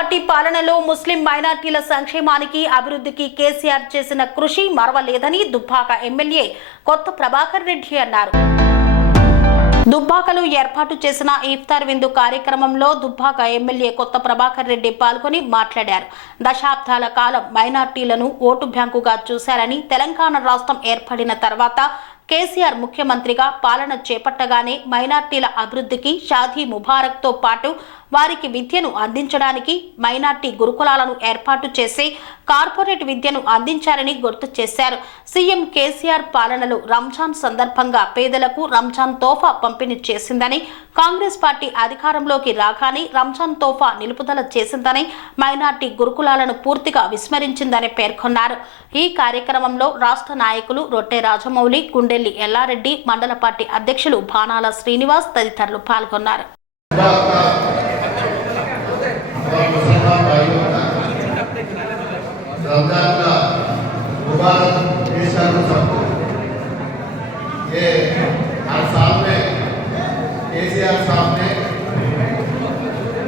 Party పాలనలో ముస్లిం మైనార్టీల సంక్షేమానికి అభివృద్ధికి కేసీఆర్ చేసిన కృషి మరవలేదని దుబ్బాక ఎమ్మెల్యే కొత్త ప్రభాకర్ రెడ్డి అన్నారు. దుబ్బాకలో ఏర్పాటు చేసిన ఇఫ్తార్ విందు కార్యక్రమంలో దుబ్బాక ఎమ్మెల్యే కొత్త ప్రభాకర్ రెడ్డి పాల్గొని మాట్లాడారు. దశాబ్దాల కాలం మైనార్టీలను ఓటు బ్యాంకుగా చూశారని, తెలంగాణ రాష్ట్రం ఏర్పడిన తర్వాత కేసీఆర్ ముఖ్యమంత్రిగా పాలన చేపట్టగానే మైనార్టీల అభివృద్ధికి షాదీ ముబారక్తో పాటు వారికి విద్యను అందించడానికి మైనార్టీ గురుకులాలను ఏర్పాటు చేసి కార్పొరేట్ విద్యను అందించారని గుర్తు చేశారు. సీఎం కేసీఆర్ పాలనలో రంజాన్ సందర్భంగా పేదలకు రంజాన్ తోఫా పంపిణీ చేసిందని, కాంగ్రెస్ పార్టీ అధికారంలోకి రాగానే రంజాన్ తోఫా నిలుపుదల చేసిందని, మైనార్టీ గురుకులాలను పూర్తిగా విస్మరించిందని పేర్కొన్నారు. ఈ కార్యక్రమంలో రాష్ట్ర నాయకులు రొట్టె రాజమౌళి, గుండెల్లి ఎల్లారెడ్డి, మండల పార్టీ అధ్యక్షులు బాణాల శ్రీనివాస్ తదితరులు పాల్గొన్నారు. रमजान का मुबारक पेशा सबको। ये हर साल में केसीआर साहब ने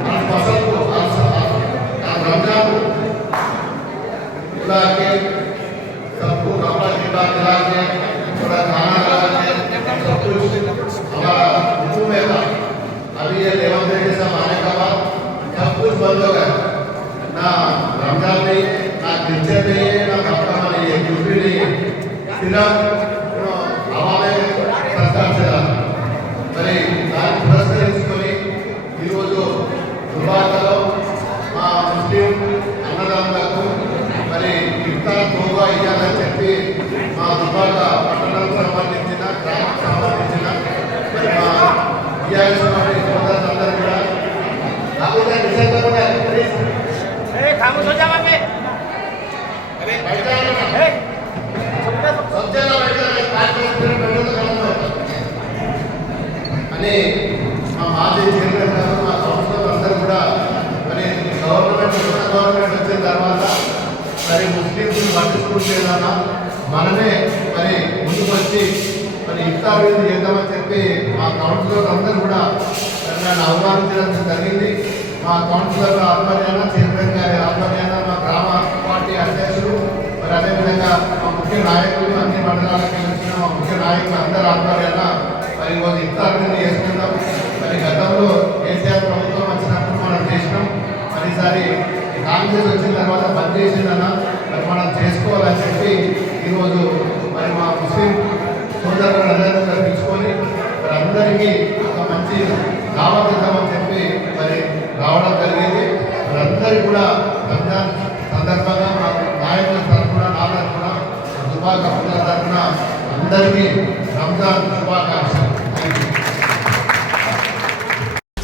हर फसल को हर रमजान को बुला के सबको कपड़ा किताब दिला के थोड़ा खाना खिला के सब कुछ हमारा हुक्म में था। अभी ये रेवंत रेड्डी साहब आने के बाद सब कुछ बंद हो गया, ना रमजान नहीं, ना क्रिश्चियन नहीं है, ना कपड़ा नहीं है, कुछ भी नहीं है, सिर्फ हवा में सरकार चला। మరి దాన్ని పురస్కరించుకొని ఈరోజు దుబ్బాకలో మా ముస్లిం అన్నదాతలకు మరి ఇఫ్తార్ తోఫా ఇవ్వాలని చెప్పి మా దుబ్బాక పట్టణానికి సంబంధించిన గ్రామానికి సంబంధించిన మరి మా టీఆర్ఎస్ పార్టీ సోదరులందరూ కూడా అని మా మాజీ చైర్మన్ గారు, మా కౌన్సిలర్ అందరూ కూడా మరి గవర్నమెంట్ వచ్చిన తర్వాత మరి ముస్లింస్ పట్టించుకుంటేదన్నా మనమే మరి ముందుకు వచ్చి మరి ఇఫ్తార్ విందు చేద్దామని చెప్పి మా కౌన్సిలర్ అందరూ కూడా నన్ను ఆహ్వానించడం జరిగింది. మా కౌన్సిలర్ ఆధ్వర్యాన, చైర్మన్ గారి ఆధ్వర్యాన, మా గ్రామ పార్టీ అధ్యక్షులు, మరి అదేవిధంగా మా ముఖ్య నాయకులు, అన్ని మండలాలకు వచ్చిన మా ముఖ్య నాయకులు అందరి ఆధ్వర్యాన మరి ఈరోజు ఇఫ్తార్ విందు చేసుకుంటాం. మరి గతంలో కేసీఆర్ ప్రభుత్వం వచ్చినప్పుడు మనం చేసినాం, మరి ఈసారి కాంగ్రెస్ వచ్చిన తర్వాత బంద్ చేసిందన్న మరి మనం చేసుకోవాలని చెప్పి ఈరోజు మరి మా ముస్లిం సోదరులందరూ పిలుచుకొని మరి అందరికీ ఒక మంచి దావత్ ఇద్దామని చెప్పి మరి రావడం జరిగింది. అందరూ కూడా రంజాన్ సందర్భంగా మా నాయకుల తరఫున, నా తరఫున, దుబ్బాక ప్రజల తరఫున అందరికీ రంజాన్ శుభాకాంక్షలు.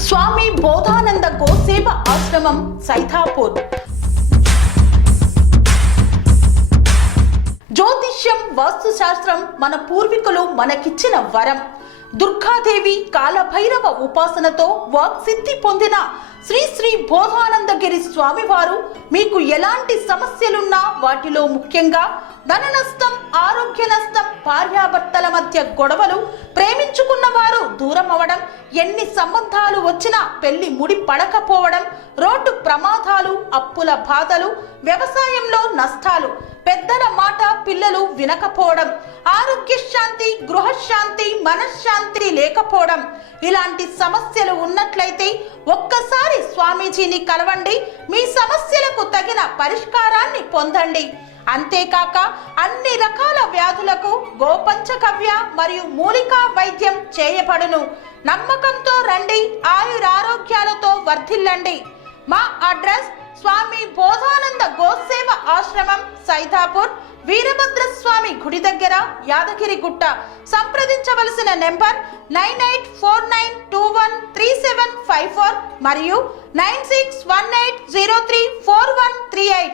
స్వామి బోధానంద గోసేవ ఆశ్రమం సైథాపూర్. జ్యోతిష్యం, వాస్తుశాస్త్రం మన పూర్వీకులు మనకిచ్చిన వరం. దుర్గాదేవి, కాలభైరవ ఉపాసనతో వాక్సిద్ధి పొందిన శ్రీ శ్రీ బోధానందగిరి స్వామివారు మీకు ఎలాంటి సమస్యలున్నా, వాటిలో ముఖ్యంగా ధన నష్టం, ఆరోగ్య నష్టం, భార్యాభర్తల మధ్య గొడవలు, ప్రేమించుకున్న వారు దూరం అవడం, ఎన్ని సంబంధాలు వచ్చినా పెళ్లి ముడి పడకపోవడం, రోడ్డు ప్రమాదాలు, అప్పుల బాధలు, వ్యవసాయంలో నష్టాలు, పెద్దల మాట పిల్లలు వినకపోవడం, ఆరోగ్య శాంతి, గృహశాంతి, మనశ్శాంతి లేకపోవడం, ఇలాంటి సమస్యలు ఉన్నట్లయితే ఒక్కసారి స్వామీజీని కలవండి. మీ సమస్యలకు తగిన పరిష్కారాన్ని పొందండి. అంతేకాక అన్ని రకాల వ్యాధులకు గోపంచగవ్య మరియు మూలికా వైద్యం చేయబడును. నమ్మకంతో రండి, ఆయురారోగ్యాలతో వర్ధిల్లండి. మా అడ్రస్ స్వామి బోధానంద గోసేవ ఆశ్రమం, సైథాపూర్, వీరభద్రస్వామి గుడి దగ్గర, యాదగిరిగుట్ట. సంప్రదించవలసిన నెంబర్ 9849213754 మరియు 9618034138.